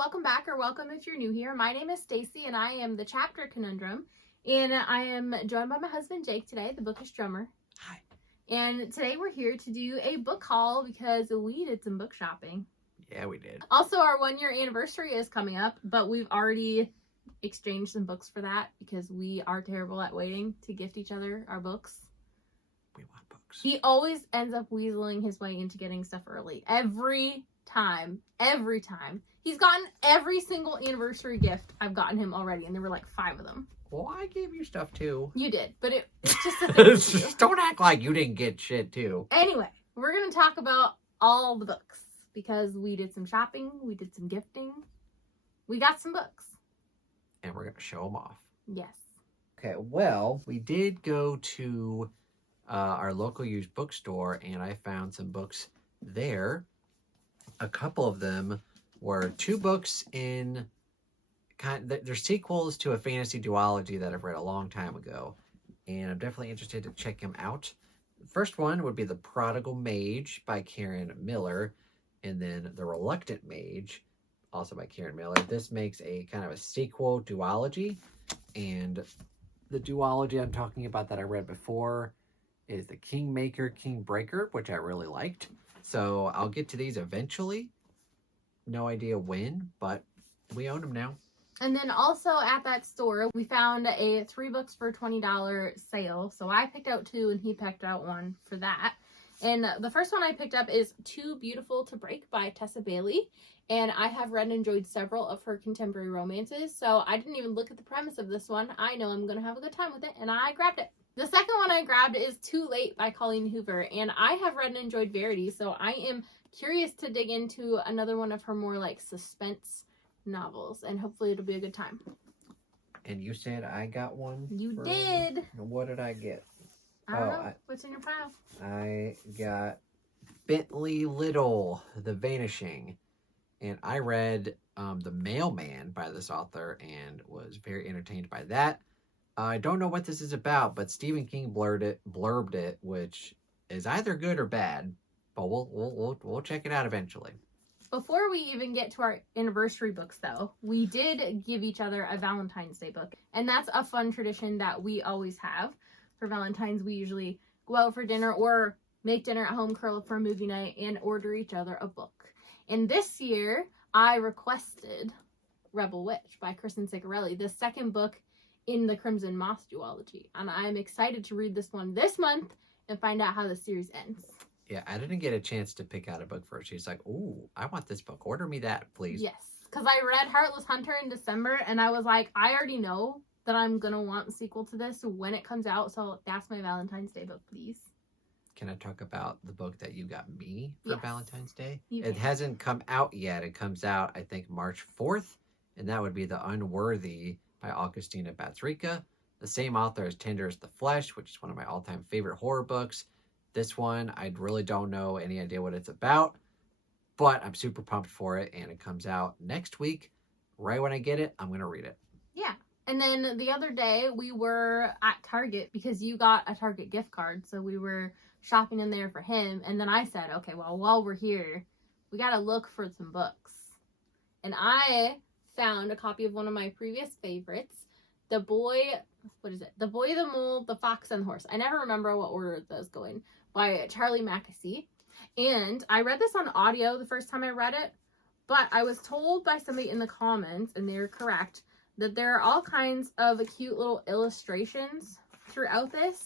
welcome back, or welcome if you're new here. My name is Stacy and I am the Chapter Conundrum, and I am joined by my husband Jake today, the bookish drummer. Hi. And today we're here to do a book haul because we did some book shopping. Yeah, we did. Also, our 1-year anniversary is coming up, but we've already exchanged some books for that because we are terrible at waiting to gift each other our books. We want books. He always ends up weaseling his way into getting stuff early. Every time. He's gotten every single anniversary gift I've gotten him already, and there were like 5 of them. Well, I gave you stuff too. You did, but it's just a thing. Just don't act like you didn't get shit too. Anyway, we're going to talk about all the books because we did some shopping, we did some gifting, we got some books. And we're going to show them off. Yes. Okay, well, we did go to our local used bookstore, and I found some books there. A couple of them were 2 books in they're sequels to a fantasy duology that I've read a long time ago, and I'm definitely interested to check them out. The first one would be The Prodigal Mage by Karen Miller, and then The Reluctant Mage, also by Karen Miller. This makes a kind of a sequel duology, and the duology I'm talking about that I read before is The Kingmaker, Kingbreaker, which I really liked. So I'll get to these eventually. No idea when, but we own them now. And then also at that store, we found a 3 books for $20 sale. So I picked out 2 and he picked out 1 for that. And the first one I picked up is Too Beautiful to Break by Tessa Bailey. And I have read and enjoyed several of her contemporary romances. So I didn't even look at the premise of this one. I know I'm going to have a good time with it, and I grabbed it. The second one I grabbed is Too Late by Colleen Hoover. And I have read and enjoyed Verity. So I am curious to dig into another one of her more like suspense novels, and hopefully it'll be a good time. And you said I got one? You did. What did I get? I don't know. What's in your pile? I got Bentley Little, The Vanishing. And I read The Mailman by this author and was very entertained by that. I don't know what this is about, but Stephen King blurbed it, which is either good or bad. But we'll check it out eventually. Before we even get to our anniversary books, though, we did give each other a Valentine's Day book. And that's a fun tradition that we always have. For Valentine's, we usually go out for dinner or make dinner at home, curl up for a movie night, and order each other a book. And this year, I requested Rebel Witch by Kristen Ciccarelli, the second book in the Crimson Moth duology. And I'm excited to read this one this month and find out how the series ends. Yeah, I didn't get a chance to pick out a book for her. She's like, ooh, I want this book. Order me that, please. Yes, because I read Heartless Hunter in December, and I was like, I already know that I'm going to want a sequel to this when it comes out, so that's my Valentine's Day book, please. Can I talk about the book that you got me for Valentine's Day? It hasn't come out yet. It comes out, I think, March 4th, and that would be The Unworthy by Augustina Bazrica, the same author as Tender as the Flesh, which is one of my all-time favorite horror books. This one, I really don't know any idea what it's about, but I'm super pumped for it, and it comes out next week. Right when I get it, I'm going to read it. Yeah. And then the other day, we were at Target because you got a Target gift card, so we were shopping in there for him, and then I said, okay, well, while we're here, we got to look for some books. And I found a copy of one of my previous favorites, The Boy, The Boy, the Mole, the Fox, and the Horse. I never remember what order those go in, by Charlie Mackesy. And I read this on audio the first time I read it, but I was told by somebody in the comments, and they're correct, that there are all kinds of cute little illustrations throughout this.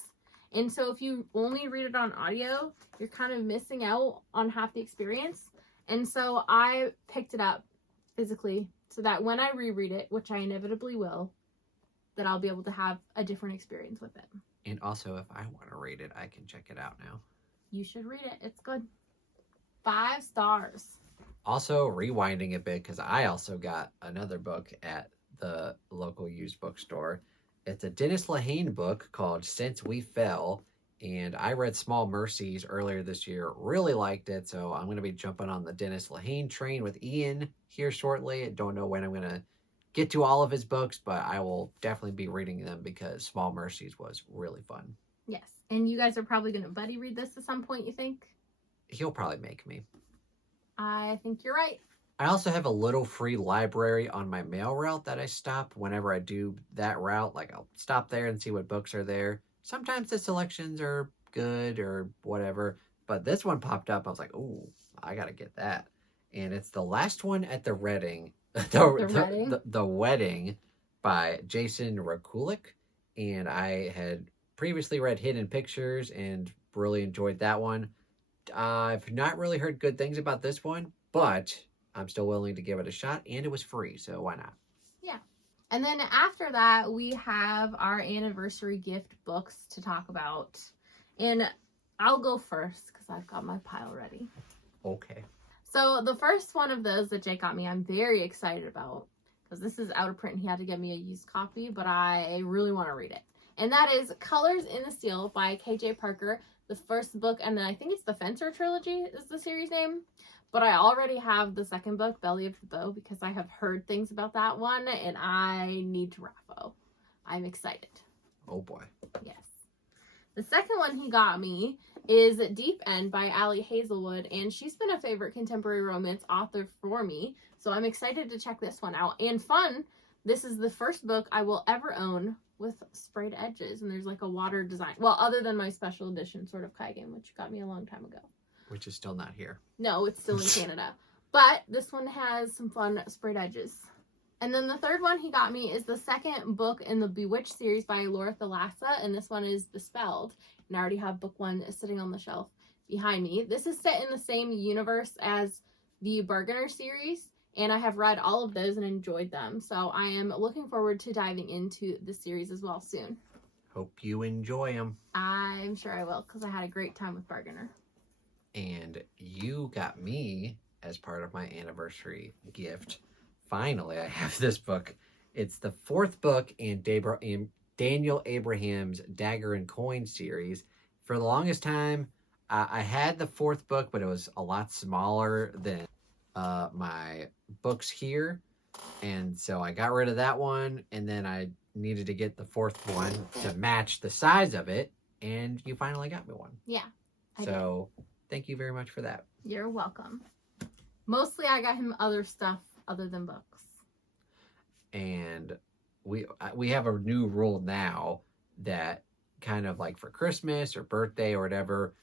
And so if you only read it on audio, you're kind of missing out on half the experience. And so I picked it up physically so that when I reread it, which I inevitably will, that I'll be able to have a different experience with it. And also, if I want to read it, I can check it out now. You should read it. It's good. 5 stars. Also, rewinding a bit, because I also got another book at the local used bookstore. It's a Dennis Lehane book called Since We Fell, and I read Small Mercies earlier this year. Really liked it, so I'm going to be jumping on the Dennis Lehane train with Ian here shortly. I don't know when I'm going to get to all of his books, but I will definitely be reading them because Small Mercies was really fun. Yes. And you guys are probably going to buddy read this at some point, you think? He'll probably make me. I think you're right. I also have a little free library on my mail route that I stop whenever I do that route. Like I'll stop there and see what books are there. Sometimes the selections are good or whatever, but this one popped up. I was like, "Ooh, I gotta get that." And it's the last one at the Reading, the Wedding by Jason Rakulik. And I had previously read Hidden Pictures and really enjoyed that one. I've not really heard good things about this one, but I'm still willing to give it a shot, and it was free, so why not? Yeah. And then after that, we have our anniversary gift books to talk about. And I'll go first because I've got my pile ready. Okay. So the first one of those that Jake got me, I'm very excited about because this is out of print. He had to get me a used copy, but I really want to read it. And that is Colors in the Steel by KJ Parker. The first book, and then I think it's the Fencer trilogy is the series name. But I already have the second book, Belly of the Bow, because I have heard things about that one, and I need to raffo. I'm excited. Oh boy. Yes. The second one he got me is Deep End by Allie Hazelwood, and she's been a favorite contemporary romance author for me, so I'm excited to check this one out. And fun, this is the first book I will ever own with sprayed edges, and there's like a water design. Well, other than my special edition Sword of Kaigen, which got me a long time ago. Which is still not here. No, it's still in Canada. But this one has some fun sprayed edges. And then the third one he got me is the second book in the Bewitched series by Laura Thalassa, and this one is Bespelled. And I already have book one sitting on the shelf behind me. This is set in the same universe as the Bargainer series, and I have read all of those and enjoyed them. So I am looking forward to diving into the series as well soon. Hope you enjoy them. I'm sure I will, because I had a great time with Bargainer. And you got me, as part of my anniversary gift, finally, I have this book. It's the fourth book in Daniel Abraham's Dagger and Coin series. For the longest time, I had the fourth book, but it was a lot smaller than my books here. And so I got rid of that one, and then I needed to get the fourth one to match the size of it, and you finally got me one. Yeah. So thank you very much for that. You're welcome. Mostly I got him other stuff other than books. And we have a new rule now that kind of like for Christmas or birthday or whatever,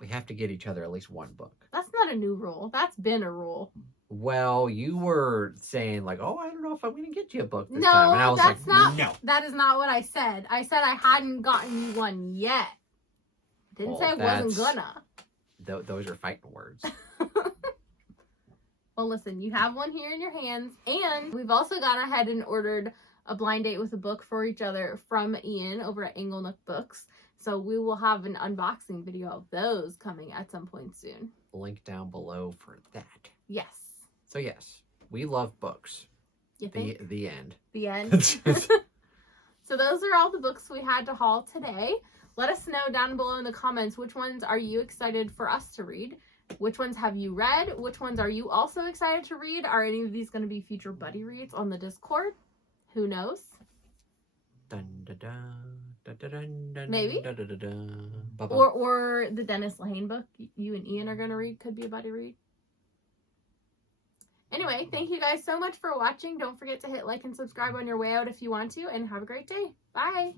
we have to get each other at least one book. That's not a new rule. That's been a rule. Well, you were saying like, oh, I don't know if I'm going to get you a book this no, time. And I was that's like, not, no. That is not what I said. I said I hadn't gotten you one yet. Didn't say I wasn't gonna. Those are fighting words. Well, listen, you have one here in your hands, and we've also gone ahead and ordered a blind date with a book for each other from Ian over at Inglenook Books. So we will have an unboxing video of those coming at some point soon. Link down below for that. Yes. So yes, we love books. You think? The end. The end. So those are all the books we had to haul today. Let us know down below in the comments which ones are you excited for us to read. Which ones have you read? Which ones are you also excited to read? Are any of these going to be future buddy reads on the Discord? Who knows? Dun, dun, dun, dun, dun, dun, Maybe. Dun, dun, dun, dun. Or the Dennis Lehane book you and Ian are going to read could be a buddy read. Anyway, thank you guys so much for watching. Don't forget to hit like and subscribe on your way out if you want to, and have a great day. Bye.